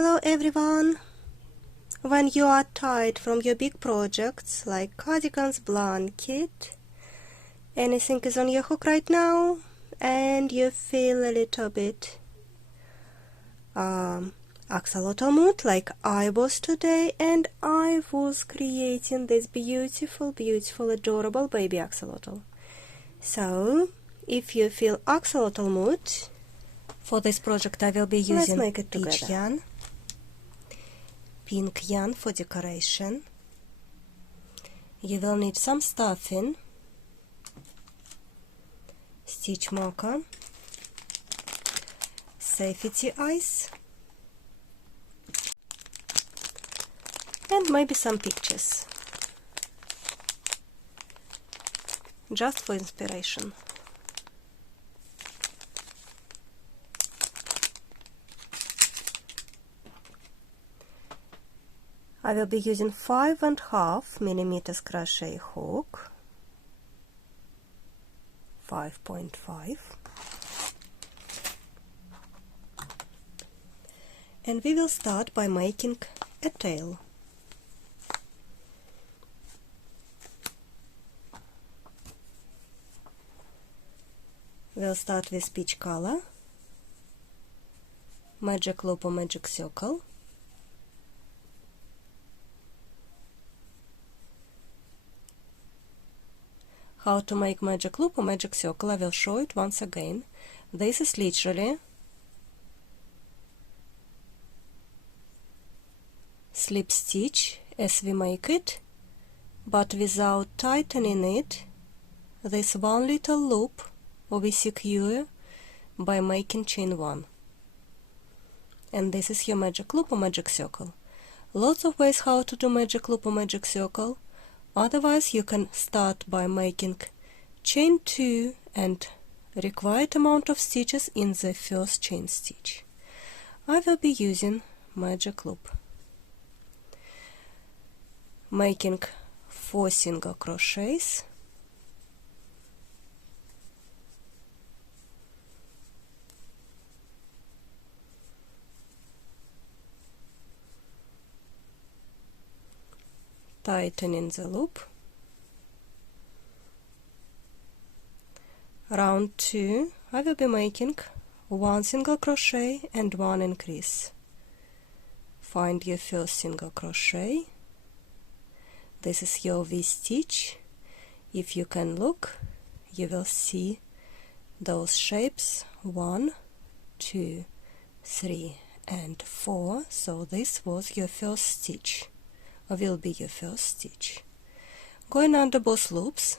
Hello everyone! When you are tired from your big projects like cardigans, blanket, anything is on your hook right now, and you feel a little bit axolotl mood like I was today, and I was creating this beautiful, adorable baby axolotl. So, if you feel axolotl mood, for this project I will be using peach yarn, pink yarn for decoration. You will need some stuffing, stitch marker, safety eyes, and maybe some pictures, just for inspiration. I will be using 5.5 millimeters crochet hook, 5.5, and we will start by making a tail. We'll start with peach color, magic loop or magic circle, how to make magic loop or magic circle I will show it once again. This is literally slip stitch as we make it, but without tightening it. This one little loop we secure by making chain 1, and this is your magic loop or magic circle. Lots of ways how to do magic loop or magic circle. Otherwise, you can start by making chain 2 and required amount of stitches in the first chain stitch. I will be using magic loop, making 4 single crochets, tightening the loop. Round 2 I will be making 1 single crochet and 1 increase. Find your first single crochet. This is your V-stitch. If you can look, you will see those shapes 1, 2, 3 and 4. So this was your first stitch, or will be your first stitch. Going under both loops,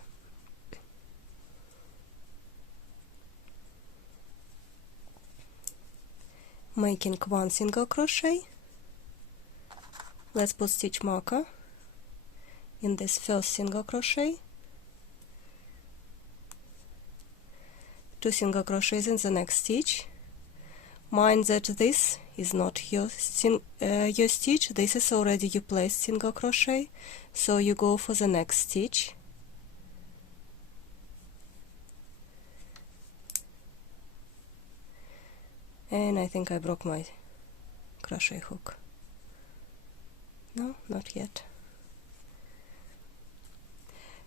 making 1 single crochet. Let's put stitch marker in this first single crochet, 2 single crochets in the next stitch. Mind that this is not your stitch, this is already your placed single crochet, so you go for the next stitch. And I think I broke my crochet hook. No, not yet.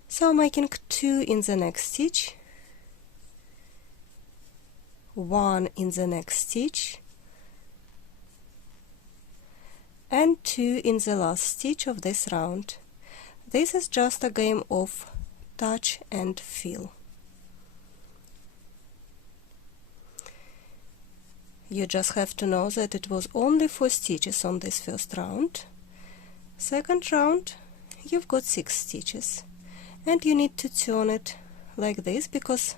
So making 2 in the next stitch, 1 in the next stitch, and 2 in the last stitch of this round. This is just a game of touch and feel. You just have to know that it was only 4 stitches on this first round. Second round you've got 6 stitches, and you need to turn it like this, because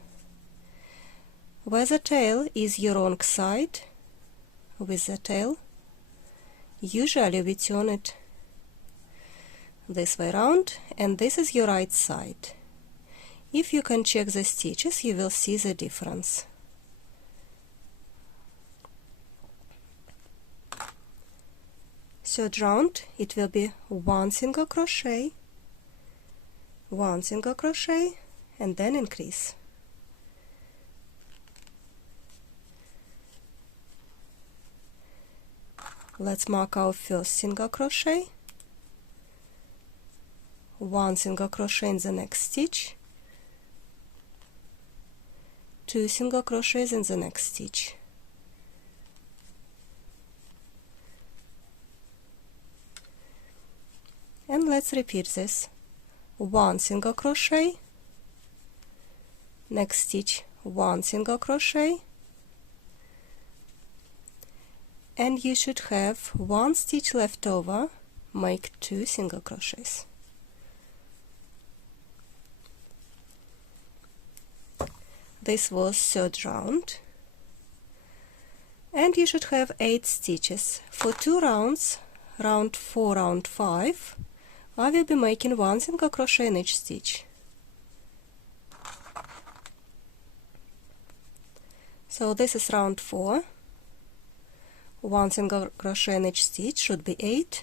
where the tail is your wrong side with the tail, usually we turn it this way round, and this is your right side. If you can check the stitches, you will see the difference. Third round it will be 1 single crochet, 1 single crochet, and then increase. Let's mark our first single crochet, 1 single crochet in the next stitch, 2 single crochets in the next stitch. And let's repeat this. 1 single crochet, next stitch 1 single crochet, and you should have 1 stitch left over, make 2 single crochets. This was third round, and you should have 8 stitches. For 2 rounds, round 4, round 5, I will be making 1 single crochet in each stitch. So this is round 4, 1 single crochet in each stitch should be 8.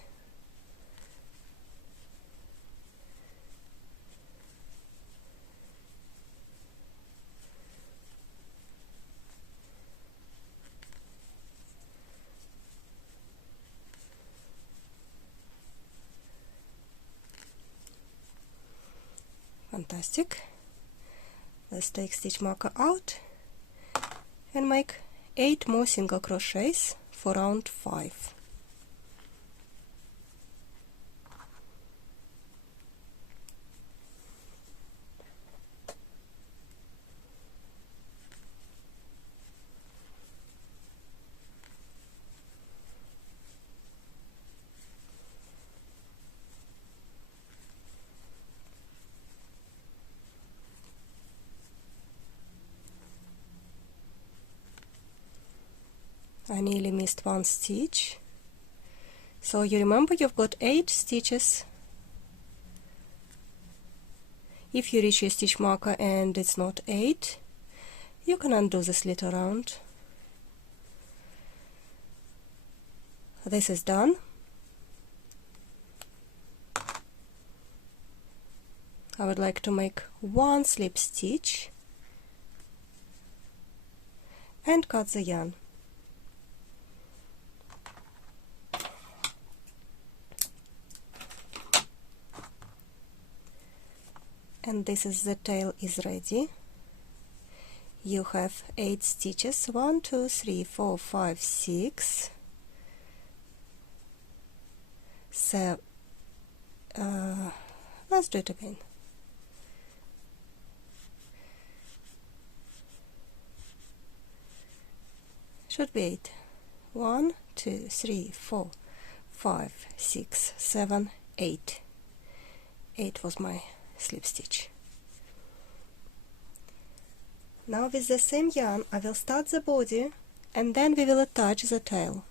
Fantastic. Let's take stitch marker out and make 8 more single crochets for round 5. I nearly missed 1 stitch. So you remember you've got 8 stitches. If you reach your stitch marker and it's not 8, you can undo this little round. This is done. I would like to make 1 slip stitch and cut the yarn. And this is the tail is ready. You have 8 stitches, 1, 2, 3, 4, 5, 6, 7, let's do it again. Should be 8. 1, 2, 3, 4, 5, 6, 7, 8. 8 was my slip stitch. Now with the same yarn I will start the body and then we will attach the tail.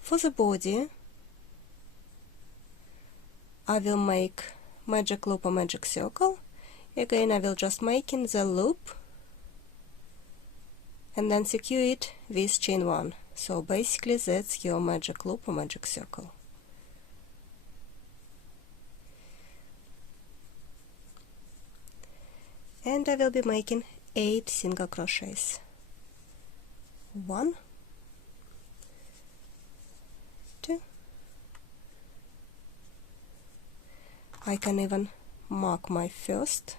For the body I will make magic loop or magic circle. Again I will just make in the loop and then secure it with chain 1. So basically that's your magic loop or magic circle. And I will be making 8 single crochets. 1, 2. I can even mark my first.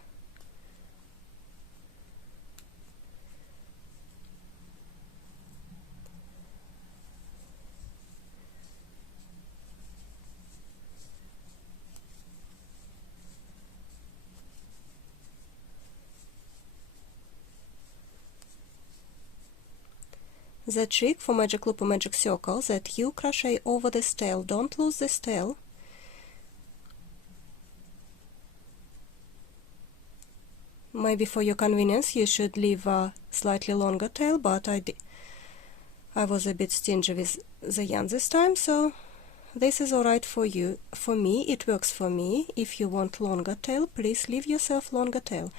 The trick for magic loop or magic circle that you crochet over this tail, don't lose this tail. Maybe for your convenience you should leave a slightly longer tail, but I was a bit stingy with the yarn this time, so this is alright for you. For me, it works for me. If you want longer tail, please leave yourself longer tail.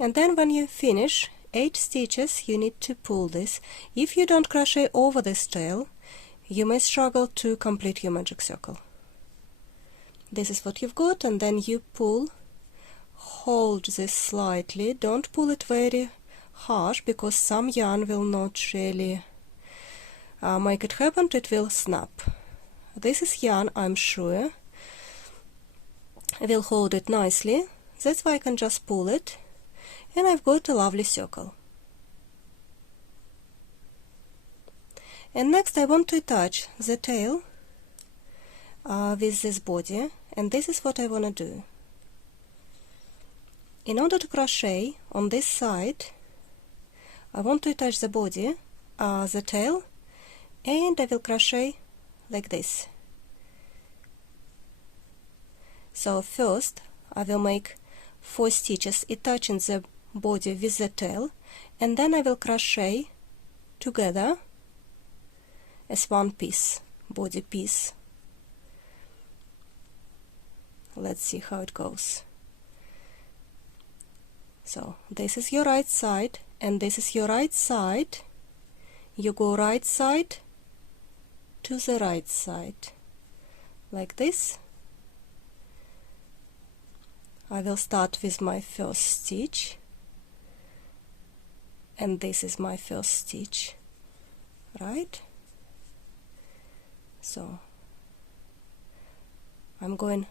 And then when you finish 8 stitches, you need to pull this. If you don't crochet over this tail, you may struggle to complete your magic circle. This is what you've got, and then you pull. Hold this slightly, don't pull it very harsh because some yarn will not really make it happen, it will snap. This is yarn, I'm sure. I will hold it nicely, that's why I can just pull it, and I've got a lovely circle. And next I want to attach the tail with this body, and this is what I want to do. In order to crochet on this side, I want to attach the body, the tail, and I will crochet like this. So first I will make 4 stitches attaching the body with the tail, and then I will crochet together as one piece, body piece. Let's see how it goes. So this is your right side, and this is your right side. You go right side to the right side, like this. I will start with my first stitch, and this is my first stitch, right? So I'm going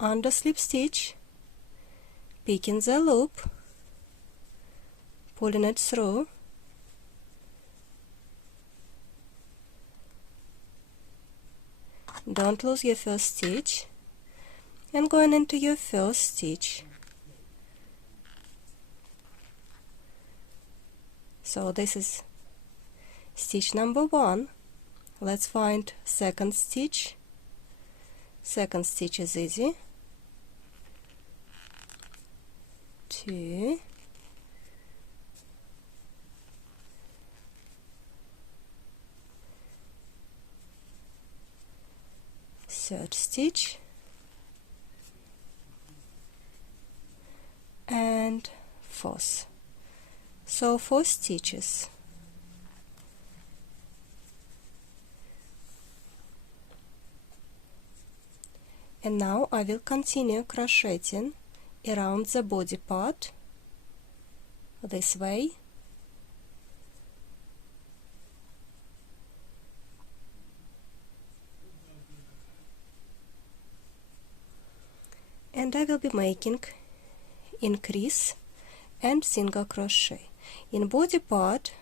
under slip stitch, picking the loop, pulling it through, don't lose your first stitch, and going into your first stitch. So this is stitch number 1. Let's find second stitch. Second stitch is easy. 2, third stitch, and fourth. So 4 stitches. And now I will continue crocheting around the body part this way. And I will be making increase and single crochet. In body part,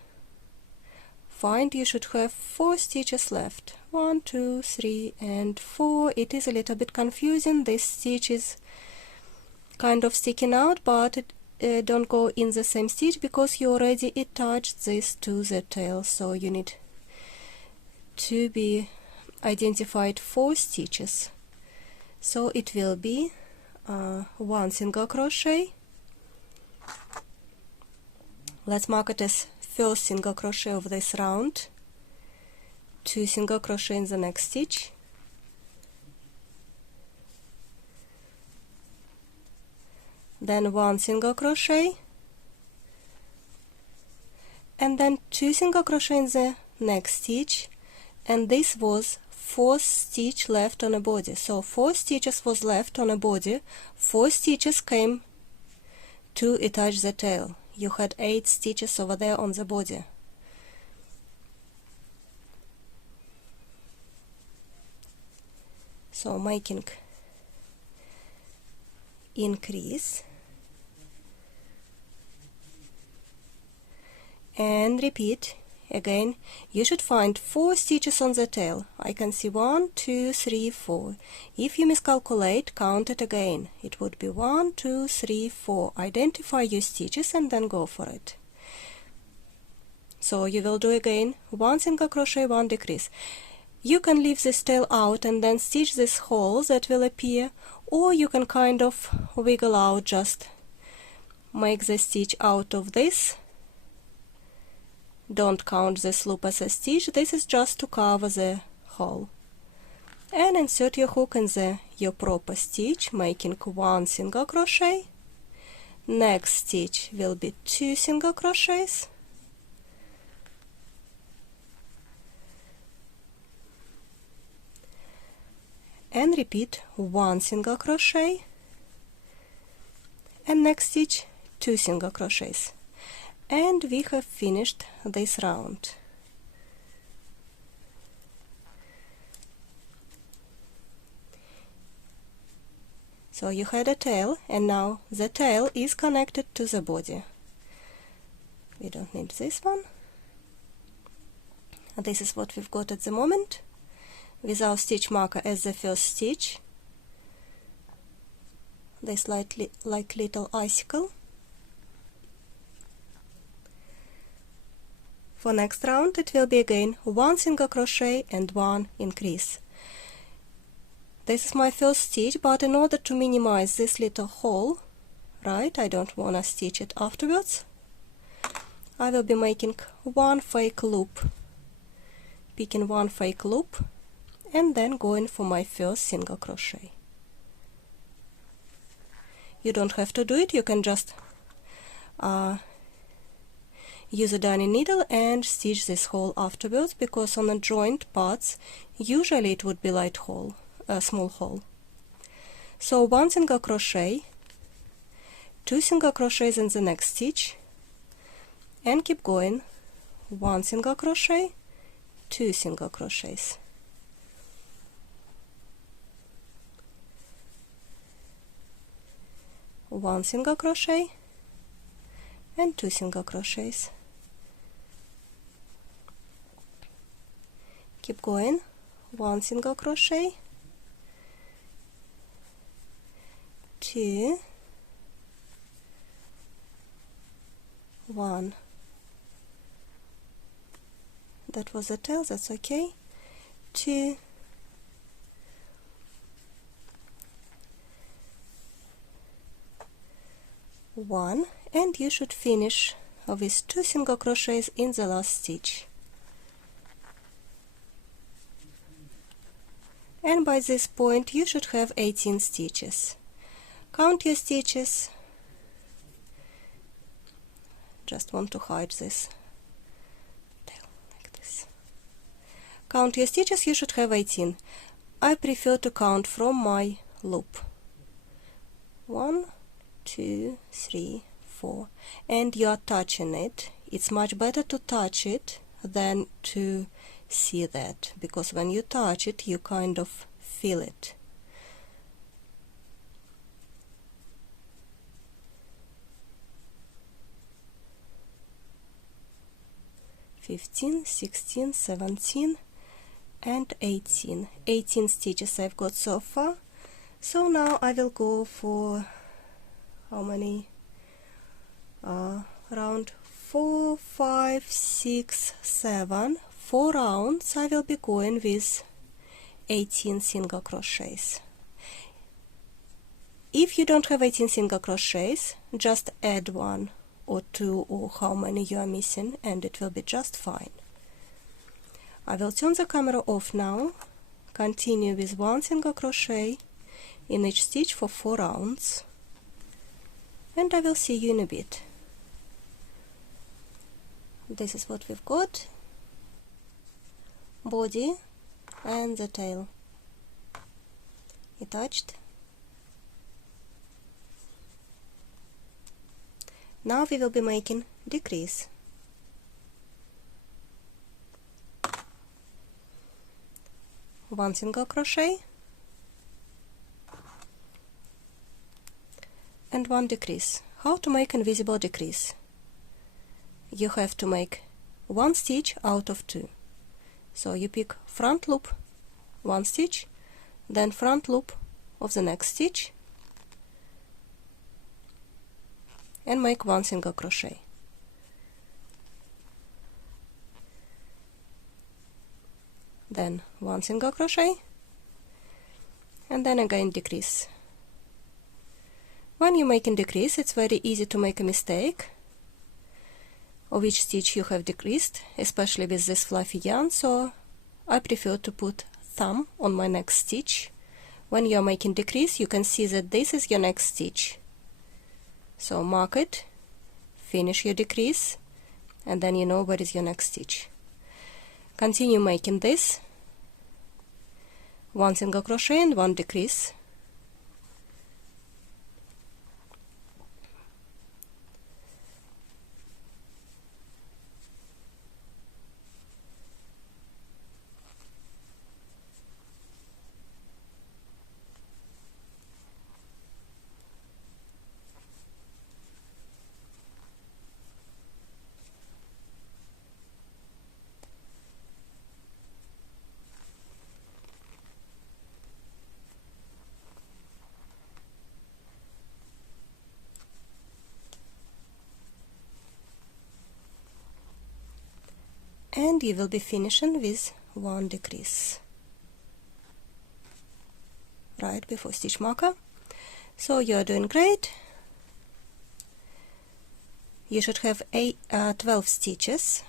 find you should have 4 stitches left. 1, 2, 3, and 4. It is a little bit confusing. This stitch is kind of sticking out, but it don't go in the same stitch because you already attached this to the tail. So you need to be identified 4 stitches. So it will be 1 single crochet. Let's mark it as first single crochet of this round. 2 single crochet in the next stitch, then 1 single crochet, and then 2 single crochet in the next stitch, and this was 4th stitch left on a body. So 4 stitches was left on a body, 4 stitches came to attach the tail. You had 8 stitches over there on the body. So making increase and repeat again. You should find 4 stitches on the tail. I can see 1, 2, 3, 4. If you miscalculate, count it again. It would be 1, 2, 3, 4. Identify your stitches and then go for it. So you will do again 1 single crochet, 1 decrease. You can leave this tail out and then stitch this hole that will appear, or you can kind of wiggle out, just make the stitch out of this. Don't count this loop as a stitch, this is just to cover the hole. And insert your hook in your proper stitch, making 1 single crochet. Next stitch will be 2 single crochets. And repeat 1 single crochet, and next stitch 2 single crochets, and we have finished this round. So you had a tail, and now the tail is connected to the body. We don't need this one. This is what we've got at the moment, with our stitch marker as the first stitch. They slightly like little icicle. For next round it will be again 1 single crochet and 1 increase. This is my first stitch, but in order to minimize this little hole, right, I don't want to stitch it afterwards, I will be making one fake loop, picking one fake loop, and then going for my first single crochet. You don't have to do it, you can just use a darning needle and stitch this hole afterwards, because on the joint parts usually it would be light hole, a small hole. So 1 single crochet, 2 single crochets in the next stitch, and keep going. 1 single crochet, 2 single crochets. One single crochet and 2 single crochets. Keep going. 1 single crochet, 2, 1. That was a tail, that's okay. 2, 1, and you should finish with 2 single crochets in the last stitch. And by this point you should have 18 stitches. Count your stitches. Just want to hide this tail like this. Count your stitches, you should have 18. I prefer to count from my loop. 1, 2, 3, 4. And you are touching it. It's much better to touch it than to see that, because when you touch it you kind of feel it. (15, 16, 17 and 18). 18 stitches I've got so far. So now I will go for how many? Round 4, 5, 6, 7. 4 rounds I will be going with 18 single crochets. If you don't have 18 single crochets, just add 1 or 2 or how many you are missing, and it will be just fine. I will turn the camera off now, continue with 1 single crochet in each stitch for 4 rounds, and I will see you in a bit. This is what we've got. Body and the tail attached. Now we will be making decrease. One single crochet and 1 decrease. How to make invisible decrease? You have to make 1 stitch out of 2. So you pick front loop, 1 stitch, then front loop of the next stitch, and make 1 single crochet. Then 1 single crochet, and then again decrease. When you're making decrease, it's very easy to make a mistake of which stitch you have decreased, especially with this fluffy yarn, so I prefer to put thumb on my next stitch. When you are making decrease, you can see that this is your next stitch. So mark it, finish your decrease, and then you know where is your next stitch. Continue making this. 1 single crochet and 1 decrease. and you will be finishing with 1 decrease right before stitch marker. So you are doing great. You should have 12 stitches.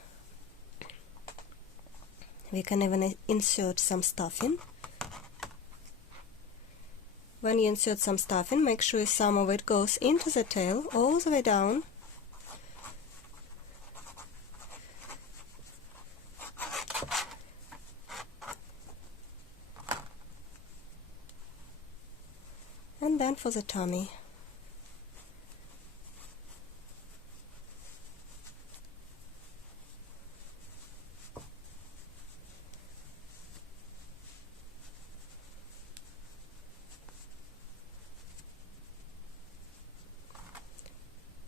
We can even insert some stuffing. When you insert some stuffing, make sure some of it goes into the tail all the way down. And then for the tummy.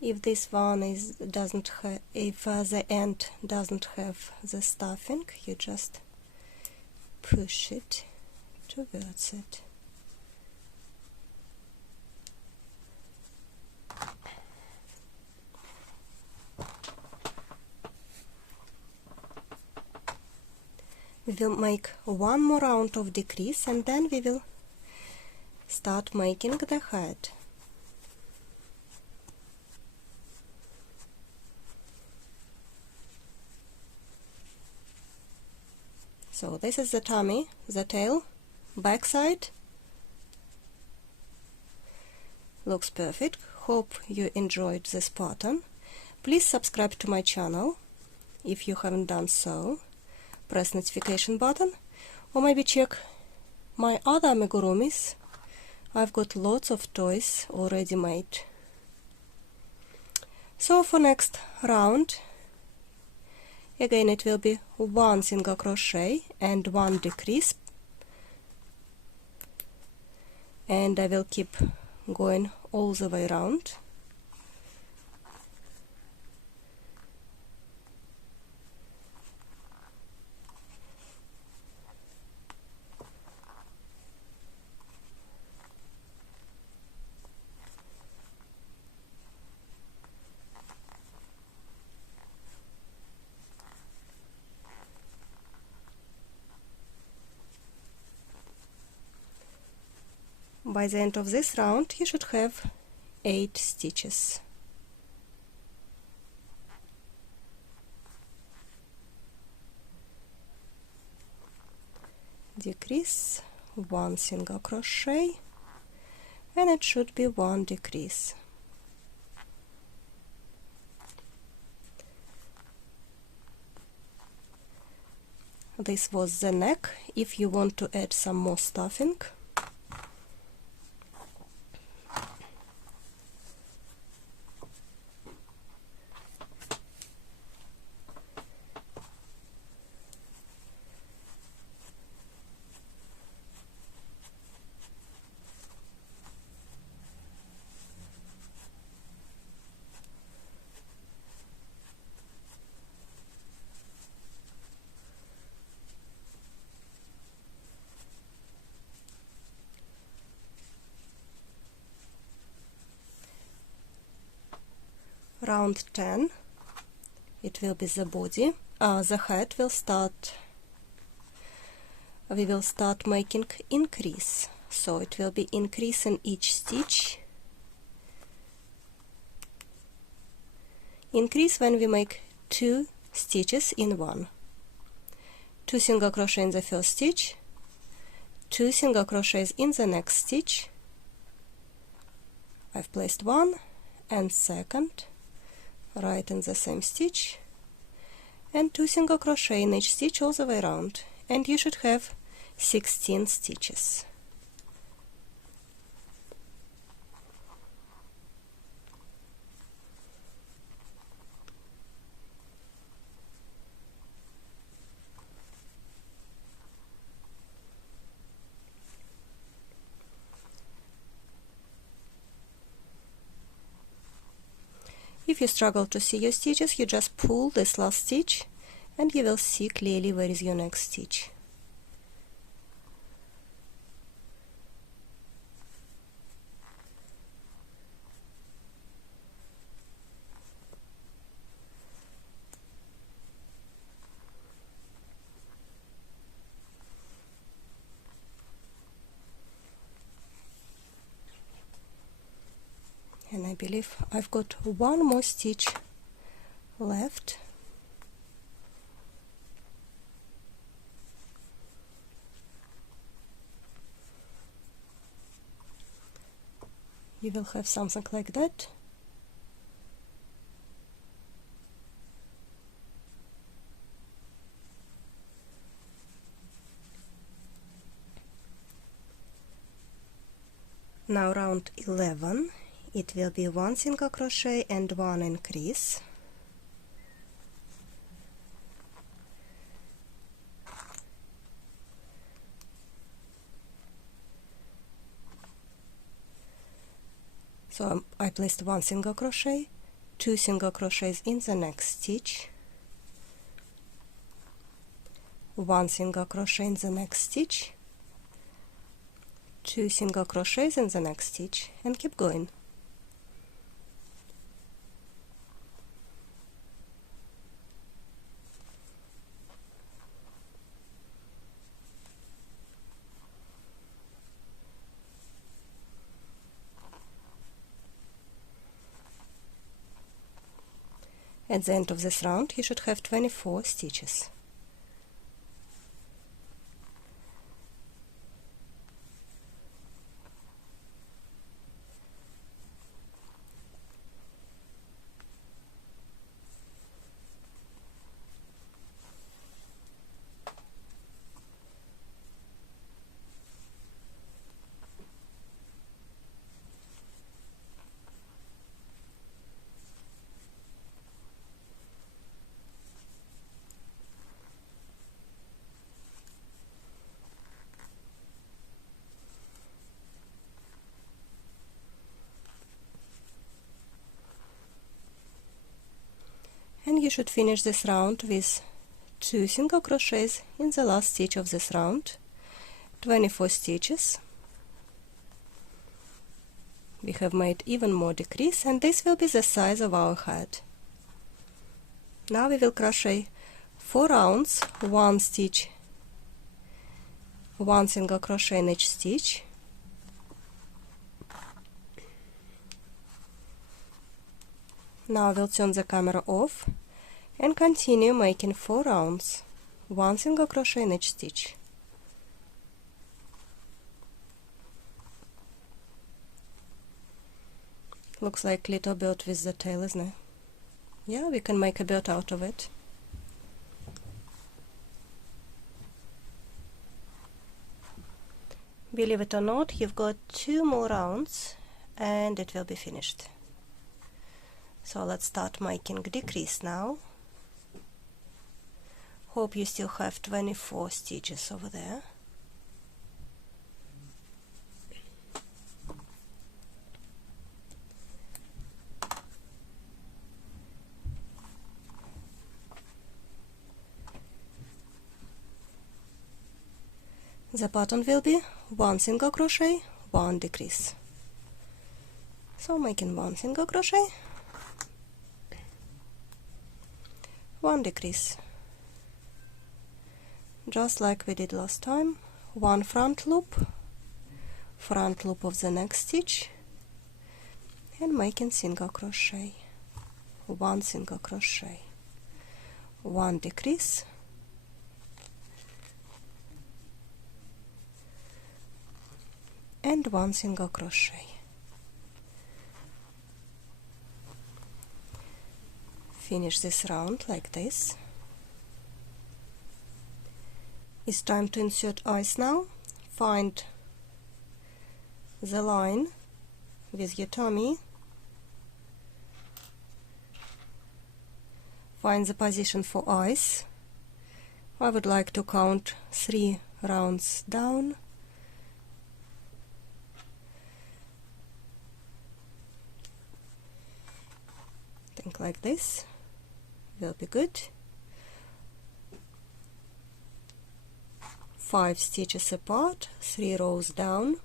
If this one doesn't have, if the end doesn't have the stuffing, you just push it towards it. We will make one more round of decrease, and then we will start making the head. So this is the tummy, the tail, back side. Looks perfect. Hope you enjoyed this pattern. Please subscribe to my channel if you haven't done so. Press notification button, or maybe check my other amigurumis. I've got lots of toys already made. So for next round, again it will be 1 single crochet and 1 decrease, and I will keep going all the way around. By the end of this round, you should have 8 stitches. Decrease, 1 single crochet, and it should be 1 decrease. This was the neck. If you want to add some more stuffing, round 10, it will be the body. The head will start, we will start making increase, so it will be increase in each stitch. Increase when we make 2 stitches in one. 2 single crochet in the first stitch, 2 single crochets in the next stitch. I've placed 1 and second right in the same stitch, and 2 single crochet in each stitch all the way around, and you should have 16 stitches. If you struggle to see your stitches, you just pull this last stitch and you will see clearly where is your next stitch. believe I've got one more stitch left. You will have something like that. Now round 11, it will be 1 single crochet and 1 increase. So I placed 1 single crochet, 2 single crochets in the next stitch, 1 single crochet in the next stitch, 2 single crochets in the next stitch, and keep going. At the end of this round, you should have 24 stitches. And you should finish this round with 2 single crochets in the last stitch of this round, 24 stitches. We have made even more decrease, and this will be the size of our head. Now we will crochet 4 rounds, 1 stitch, 1 single crochet in each stitch. Now we'll turn the camera off and continue making 4 rounds, 1 single crochet in each stitch. Looks like little bird with the tail, isn't it? Yeah, we can make a bird out of it. Believe it or not, you've got 2 more rounds and it will be finished. So let's start making decrease now. Hope you still have 24 stitches over there. The pattern will be 1 single crochet, 1 decrease. So making 1 single crochet, 1 decrease, just like we did last time. 1 front loop of the next stitch, and making single crochet, 1 single crochet, 1 decrease, and 1 single crochet. Finish this round like this. It's time to insert eyes now. Find the line with your tummy. Find the position for eyes. I would like to count 3 rounds down. Think like this will be good. 5 stitches apart, 3 rows down.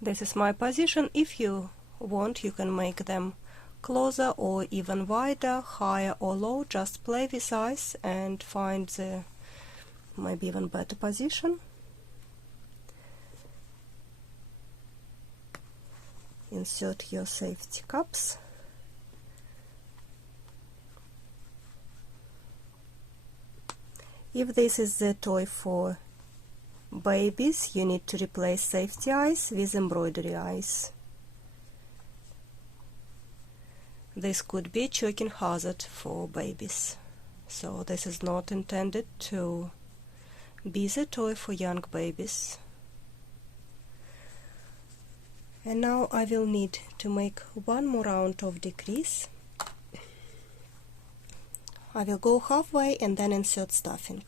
This is my position. If you want, you can make them closer or even wider, higher or low. Just play with eyes and find the maybe even better position. insert your safety cups. If this is the toy for babies, you need to replace safety eyes with embroidery eyes. This could be a choking hazard for babies, so this is not intended to be the toy for young babies. And now I will need to make one more round of decrease. I will go halfway and then insert stuffing.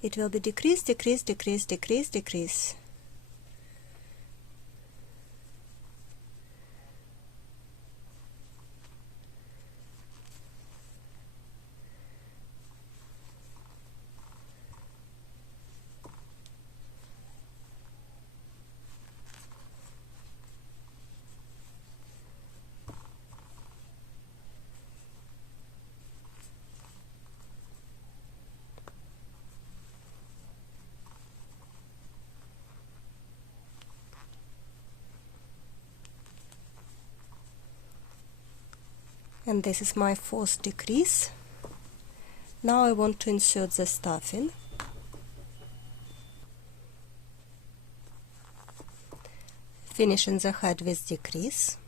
It will be decrease, decrease, decrease, decrease, decrease. And this is my fourth decrease. Now I want to insert the stuffing. Finishing the head with decrease.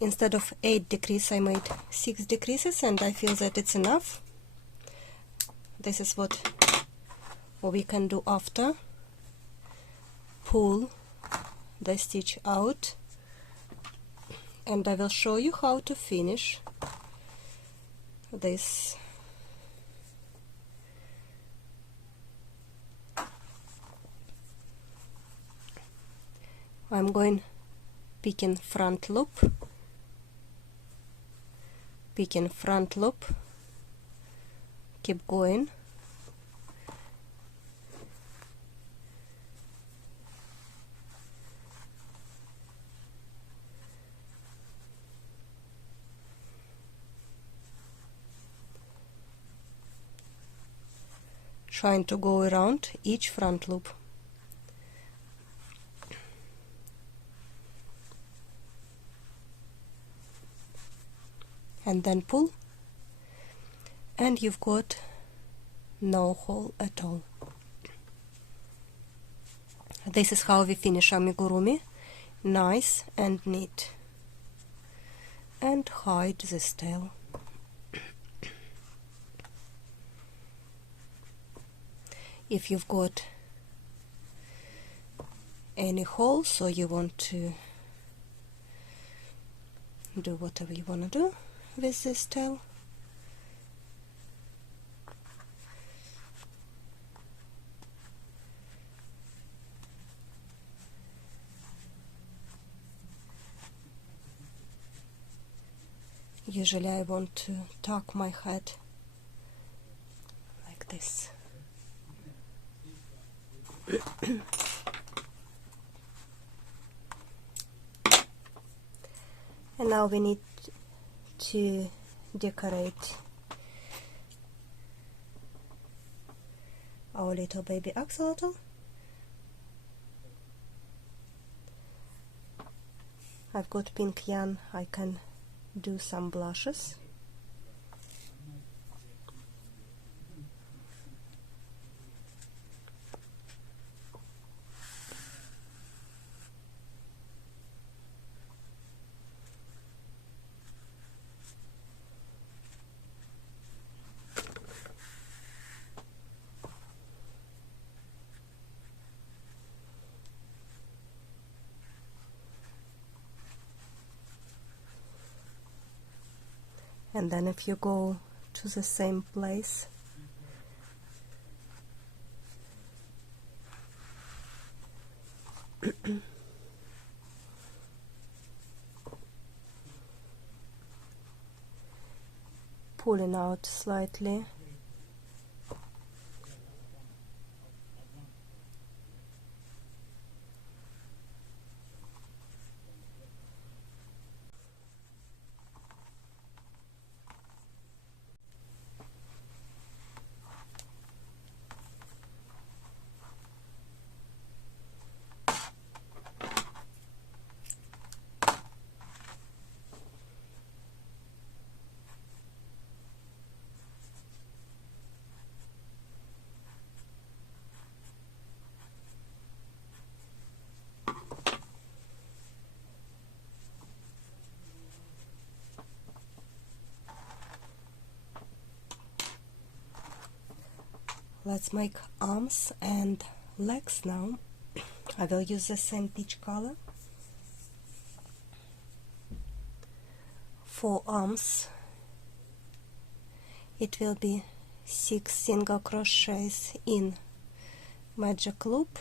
Instead of 8 decreases, I made 6 decreases, and I feel that it's enough. This is what we can do after. Pull the stitch out, and I will show you how to finish this. I'm going picking front loop, picking front loop, keep going, trying to go around each front loop. And then pull, and you've got no hole at all. This is how we finish amigurumi, nice and neat. And hide this tail. If you've got any holes or you want to do whatever you want to do with this tail, usually I want to tuck my head like this. And now we need to decorate our little baby axolotl. I've got pink yarn, I can do some blushes. And then if you go to the same place, pulling out slightly, Let's make arms and legs now. I will use the same peach color. For arms, it will be 6 single crochets in magic loop,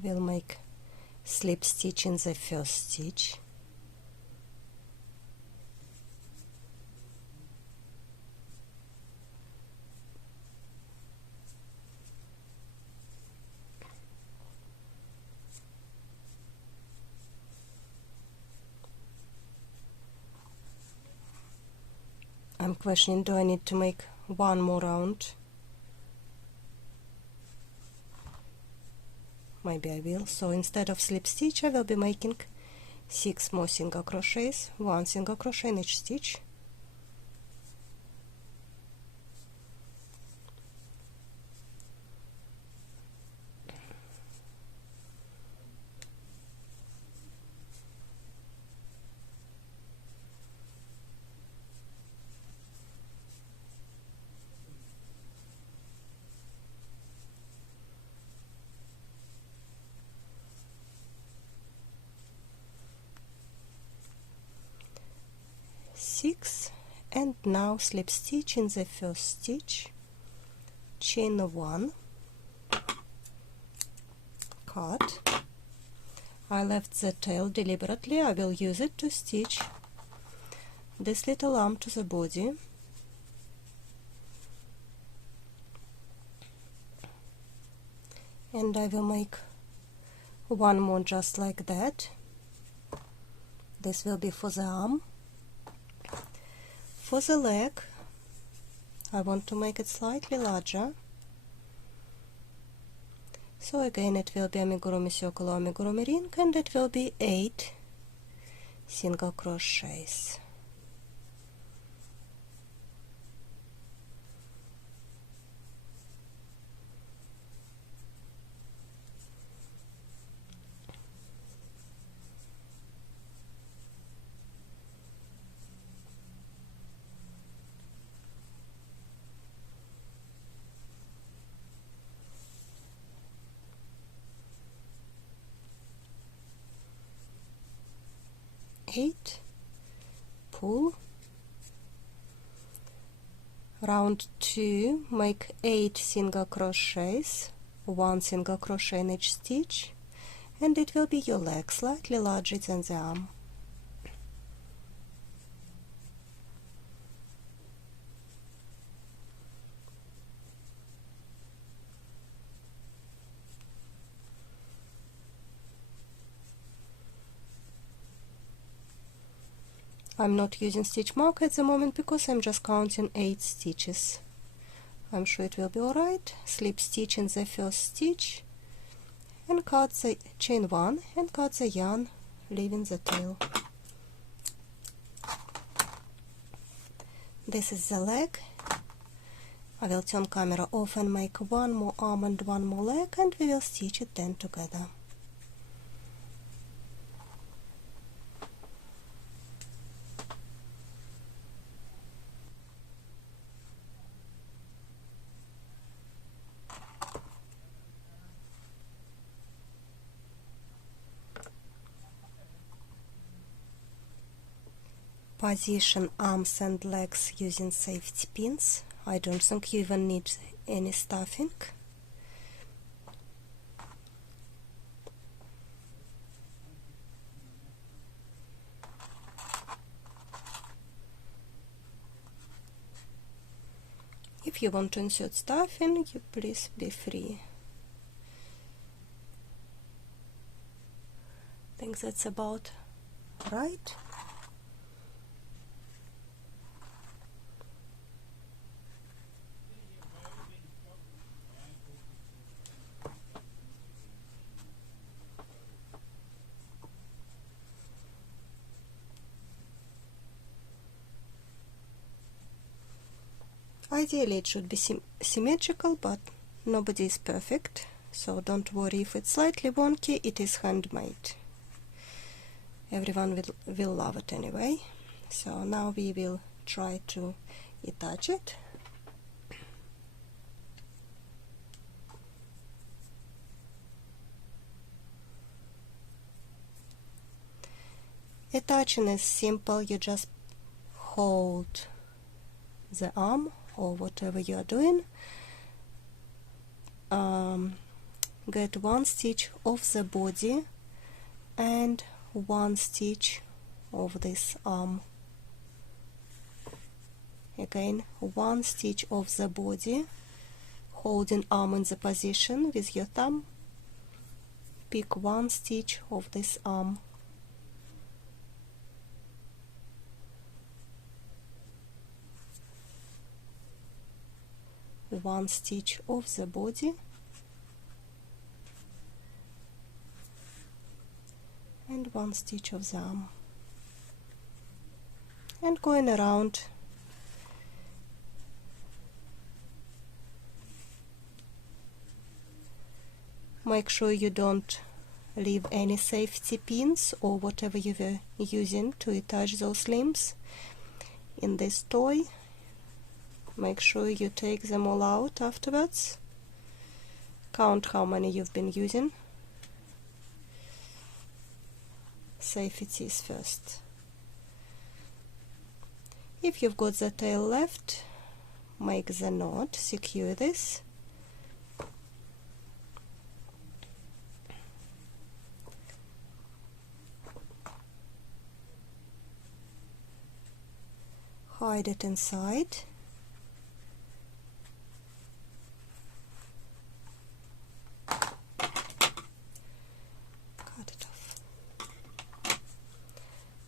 we'll make slip stitch in the first stitch, I'm questioning, do I need to make one more round? Maybe I will. So instead of slip stitch, I will be making 6 more single crochets, 1 single crochet in each stitch. Six, and now slip stitch in the first stitch, chain 1, cut. I left the tail deliberately. I will use it to stitch this little arm to the body. And I will make one more just like that. This will be for the arm. For the leg, I want to make it slightly larger. So again it will be amigurumi circle or amigurumi ring, and it will be 8 single crochets. Eight, pull, round 2, make 8 single crochets, 1 single crochet in each stitch, and it will be your leg, slightly larger than the arm. I'm not using stitch marker at the moment because I'm just counting 8 stitches. I'm sure it will be alright. Slip stitch in the first stitch and cut the chain 1 and cut the yarn, leaving the tail. This is the leg. I will turn camera off and make one more arm and one more leg, and we will stitch it then together. Position arms and legs using safety pins. I don't think you even need any stuffing. If you want to insert stuffing, you please be free. I think that's about right. Ideally it should be symmetrical, but nobody is perfect, so don't worry if it's slightly wonky. It is handmade. Everyone will love it anyway. So now we will try to attach it. Attaching is simple. You just hold the arm or whatever you are doing, get one stitch of the body and one stitch of this arm. Again, one stitch of the body, holding arm in the position with your thumb. Pick one stitch of this arm. One stitch of the body and one stitch of the arm, and going around. Make sure you don't leave any safety pins or whatever you were using to attach those limbs in this toy. Make sure you take them all out afterwards. Count how many you've been using. Safety is first. If you've got the tail left, make the knot, secure this. Hide it inside.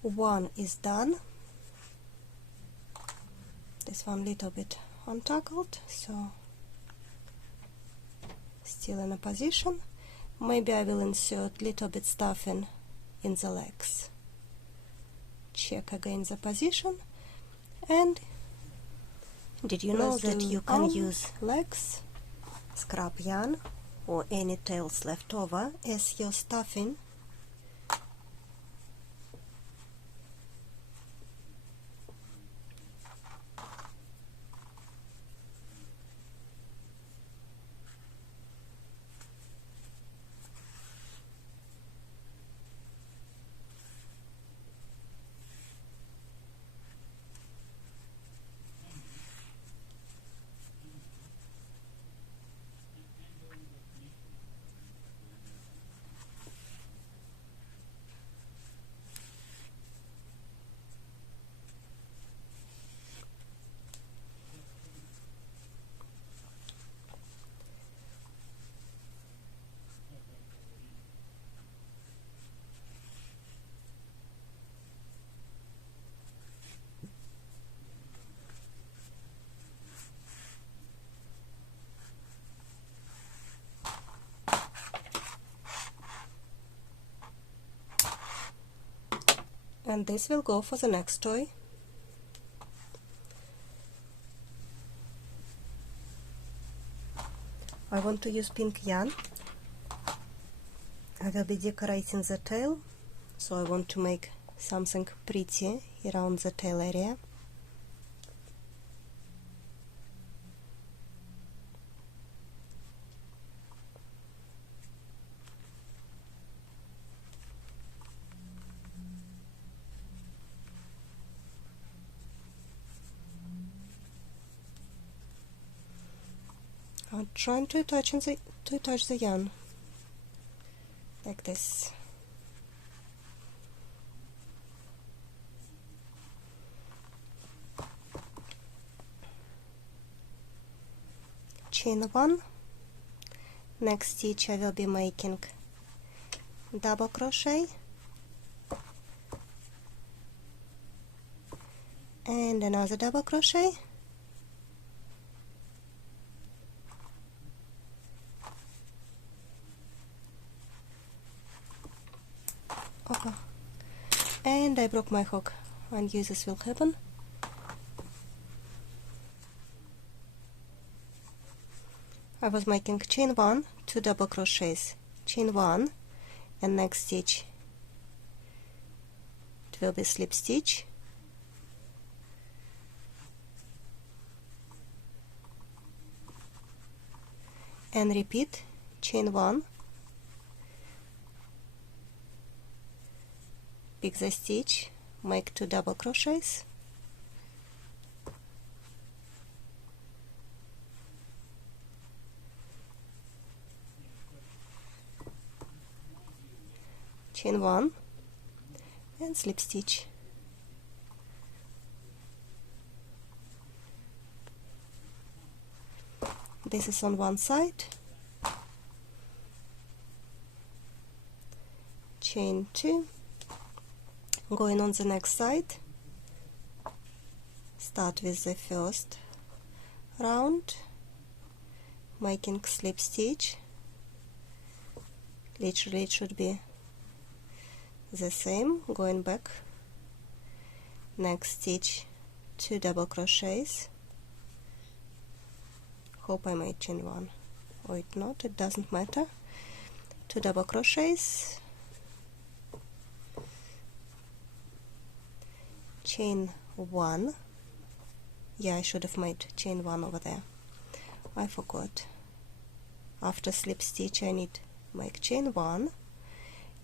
One is done. This one little bit untackled, so still in a position. Maybe I will insert little bit stuffing in the legs. Check again the position. And did you know that you can use legs, scrap yarn or any tails left over as your stuffing? And this will go for the next toy. I want to use pink yarn. I will be decorating the tail, so I want to make something pretty around the tail area. I'm trying to attach the yarn like this. Chain one. Next stitch I will be making double crochet and another double crochet. Okay. And I broke my hook. I knew this will happen. I was making chain 1, 2 double crochets, chain 1, and next stitch it will be slip stitch, and repeat chain 1, pick the stitch, make 2 double crochets, chain 1, and slip stitch. This is on one side, chain 2, going on the next side, start with the first round, making slip stitch, literally it should be the same, going back, next stitch 2 double crochets, hope I made chain 1, or it not, it doesn't matter, 2 double crochets, chain 1, yeah, I should have made chain 1 over there, I forgot, after slip stitch I need make chain 1,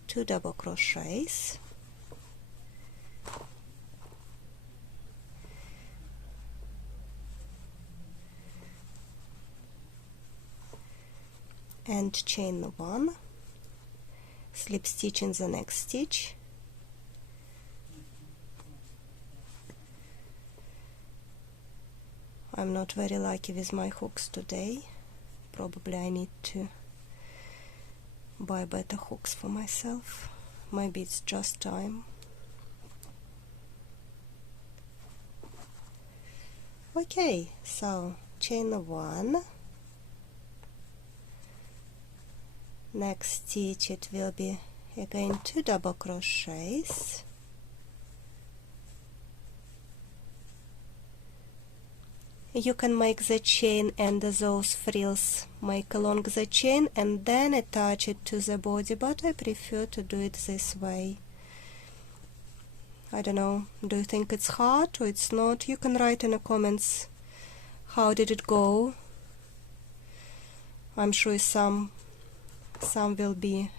2 double crochets, and chain 1, slip stitch in the next stitch, I'm not very lucky with my hooks today, probably I need to buy better hooks for myself, maybe it's just time. Okay, so chain 1, next stitch it will be again 2 double crochets, you can make the chain and those frills make along the chain and then attach it to the body, but I prefer to do it this way. I don't know, do you think it's hard or it's not? You can write in the comments how did it go. I'm sure some will be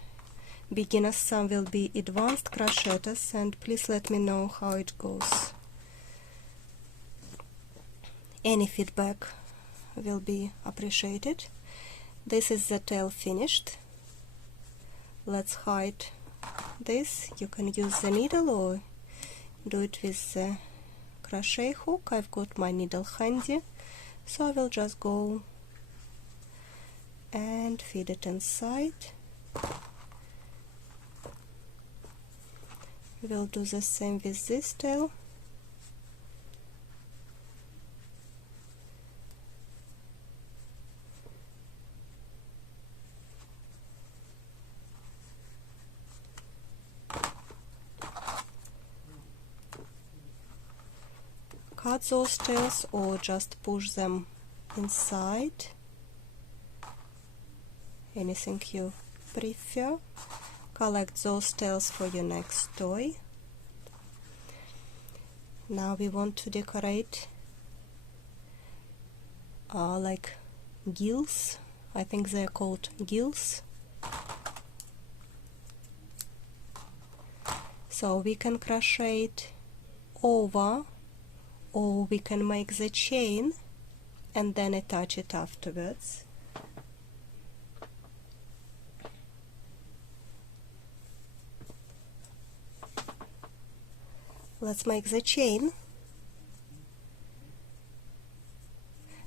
beginners, some will be advanced crocheters, and please let me know how it goes. Any feedback will be appreciated. This is the tail finished. Let's hide this. You can use the needle or do it with the crochet hook. I've got my needle handy, so I will just go and feed it inside. We'll do the same with this tail. Cut those tails or just push them inside, anything you prefer. Collect those tails for your next toy. Now we want to decorate like gills, I think they're called gills. So we can crochet it over, or we can make the chain and then attach it afterwards. Let's make the chain,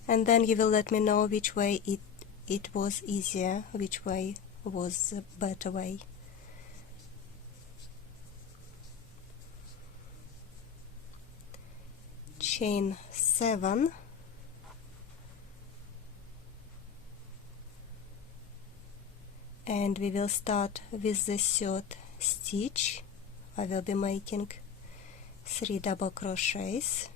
and then you will let me know which way it was easier, which way was the better way. Chain 7, and we will start with the third stitch. I will be making 3 double crochets,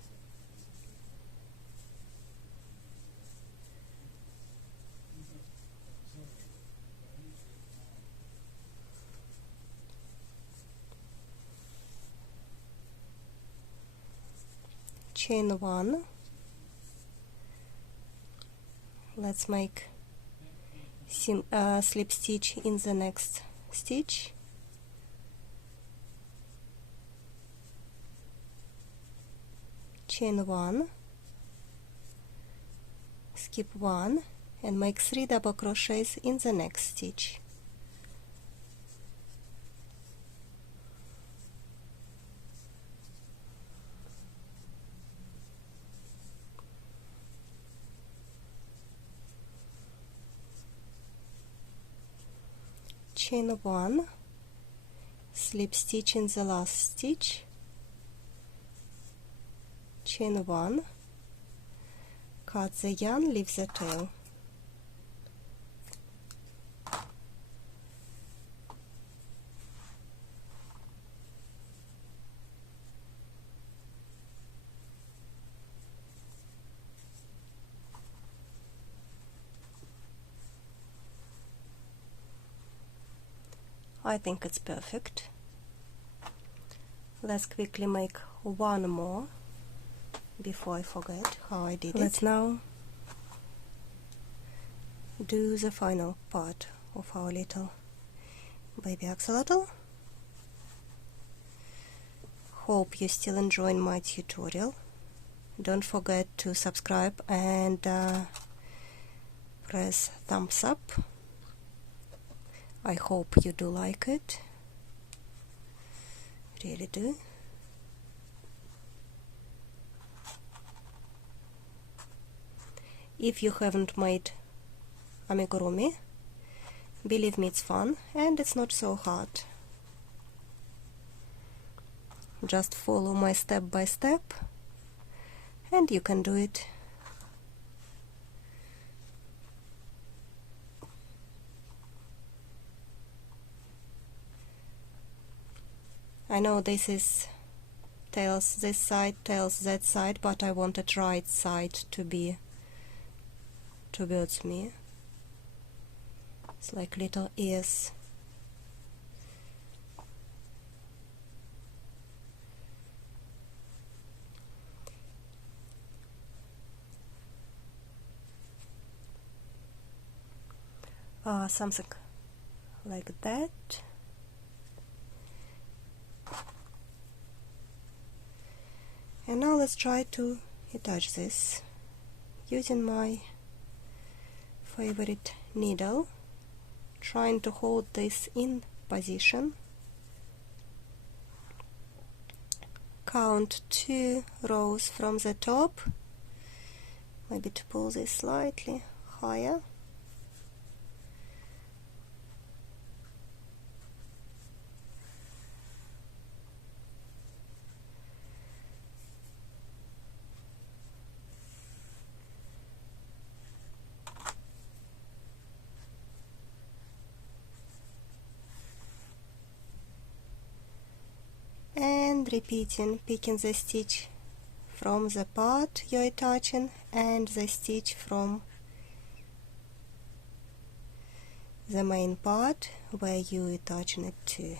chain 1. Let's make slip stitch in the next stitch. Chain 1, skip 1 and make 3 double crochets in the next stitch. Chain 1, slip stitch in the last stitch, chain 1, cut the yarn, leave the tail. I think it's perfect. Let's quickly make one more before I forget how I did it. Let's now do the final part of our little baby axolotl. Hope you're still enjoying my tutorial. Don't forget to subscribe and press thumbs up. I hope you do like it. Really do. If you haven't made amigurumi, believe me, it's fun and it's not so hard. Just follow my step by step and you can do it. I know this is tails this side, tails that side, but I wanted right side to be towards me. It's like little ears. Something like that. And now let's try to attach this using my favorite needle, trying to hold this in position. Count 2 rows from the top, maybe to pull this slightly higher. And repeating, picking the stitch from the part you're attaching and the stitch from the main part where you're attaching it to.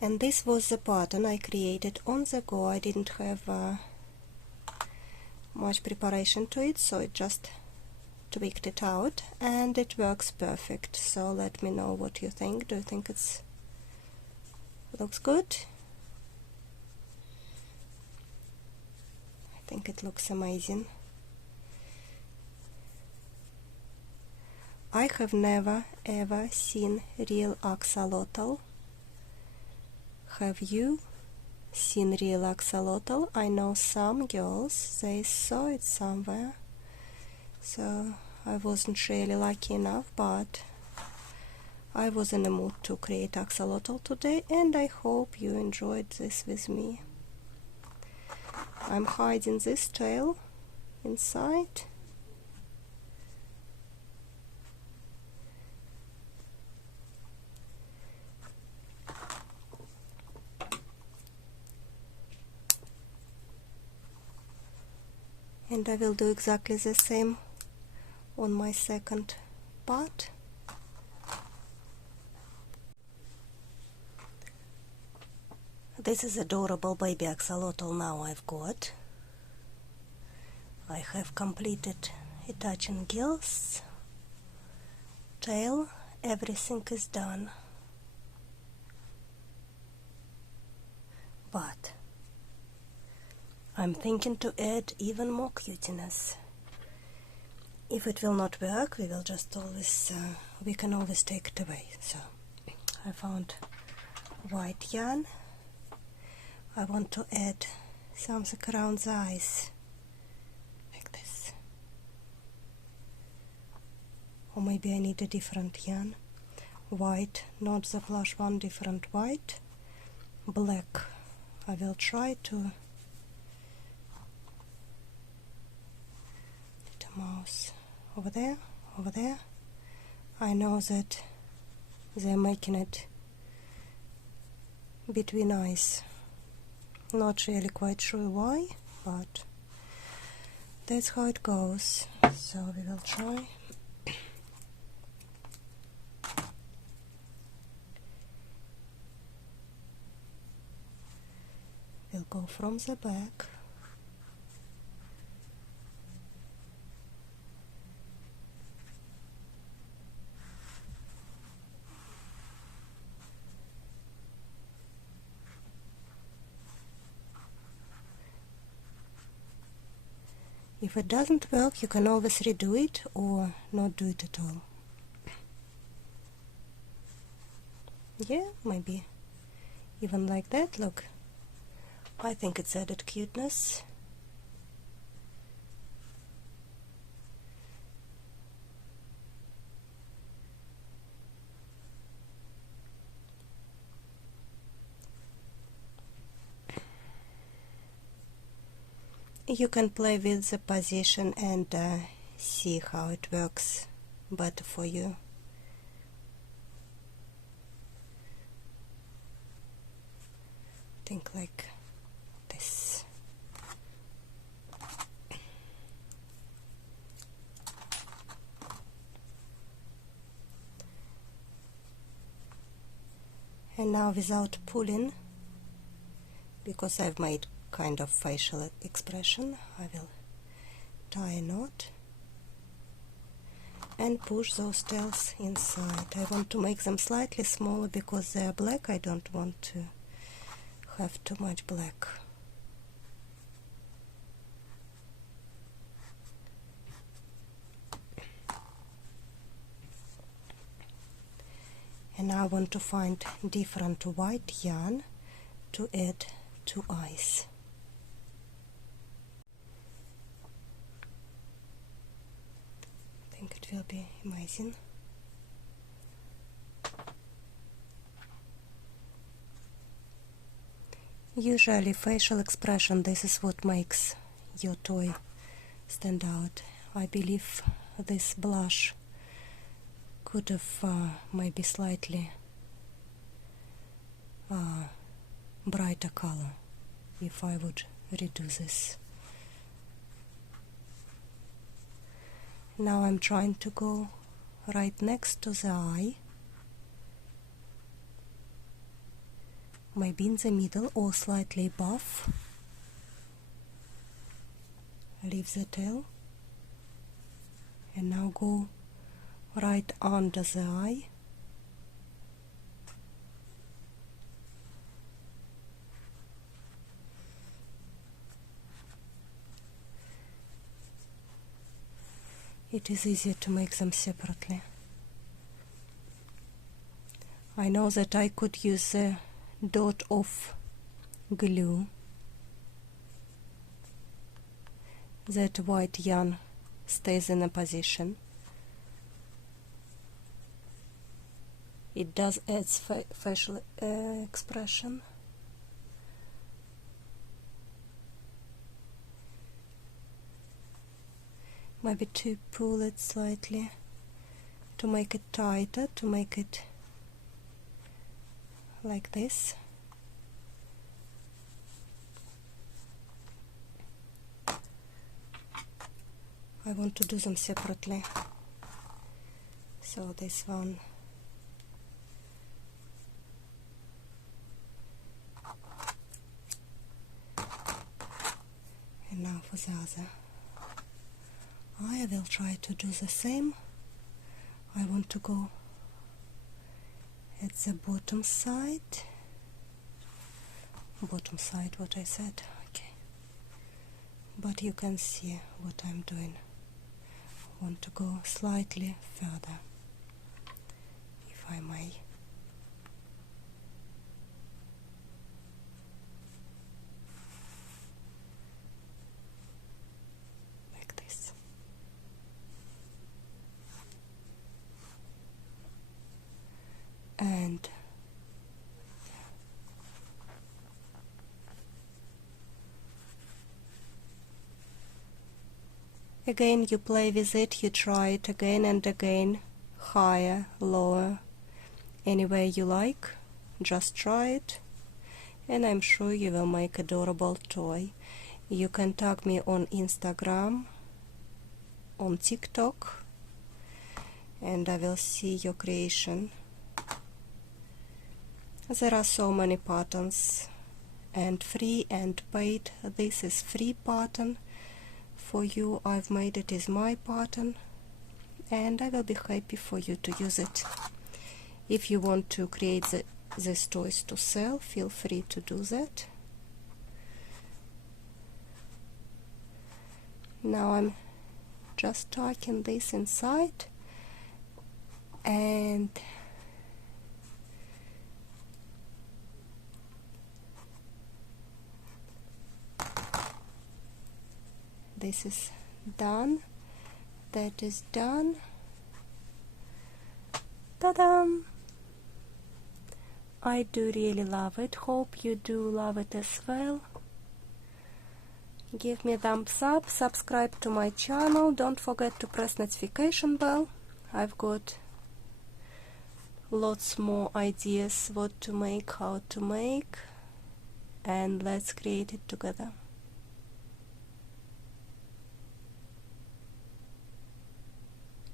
And this was the pattern I created on the go. I didn't have much preparation to it, so I just tweaked it out and it works perfect. So let me know what you think. Do you think it looks good? I think it looks amazing. I have never ever seen real axolotl. Have you seen real axolotl? I know some girls, they saw it somewhere, so I wasn't really lucky enough, but I was in the mood to create axolotl today and I hope you enjoyed this with me. I'm hiding this tail inside. And I will do exactly the same on my second part. This is adorable baby axolotl now I've got. I have completed attaching gills, tail, everything is done. But I'm thinking to add even more cuteness. If it will not work, we will just always, we can always take it away. So I found white yarn. I want to add something around the eyes, like this. Or maybe I need a different yarn. White, not the plush one, different white. Black. I will try to mouse over there, over there. I know that they're making it between eyes. Not really quite sure why, but that's how it goes. So we will try. We'll go from the back. If it doesn't work, you can always redo it or not do it at all. Yeah, maybe even like that. Look, I think it's added cuteness. You can play with the position and see how it works better for you. Think like this. And now without pulling, because I've made kind of facial expression, I will tie a knot and push those tails inside. I want to make them slightly smaller because they are black. I don't want to have too much black. And now I want to find different white yarn to add to eyes. I think it will be amazing. Usually facial expression, this is what makes your toy stand out. I believe this blush could have maybe slightly brighter color if I would redo this. Now I'm trying to go right next to the eye, maybe in the middle or slightly above. Leave the tail and now go right under the eye. It is easier to make them separately. I know that I could use a dot of glue. That white yarn stays in a position. It does add facial expression. Maybe to pull it slightly to make it tighter, to make it like this. I want to do them separately. So this one, and now for the other. I will try to do the same. I want to go at the bottom side, what I said, okay, but you can see what I'm doing. I want to go slightly further, if I may. Like this. And again you play with it, you try it again and again, higher, lower, any way you like, just try it, and I'm sure you will make adorable toy. You can tag me on Instagram, on TikTok, and I will see your creation. There are so many patterns, and free and paid. This is free pattern for you. I've made it as my pattern, and I will be happy for you to use it. If you want to create these toys to sell, feel free to do that. Now I'm just tucking this inside, and this is done, that is done. Ta-da! I do really love it. Hope you do love it as well. Give me a thumbs up, subscribe to my channel, don't forget to press notification bell. I've got lots more ideas what to make, how to make, and let's create it together.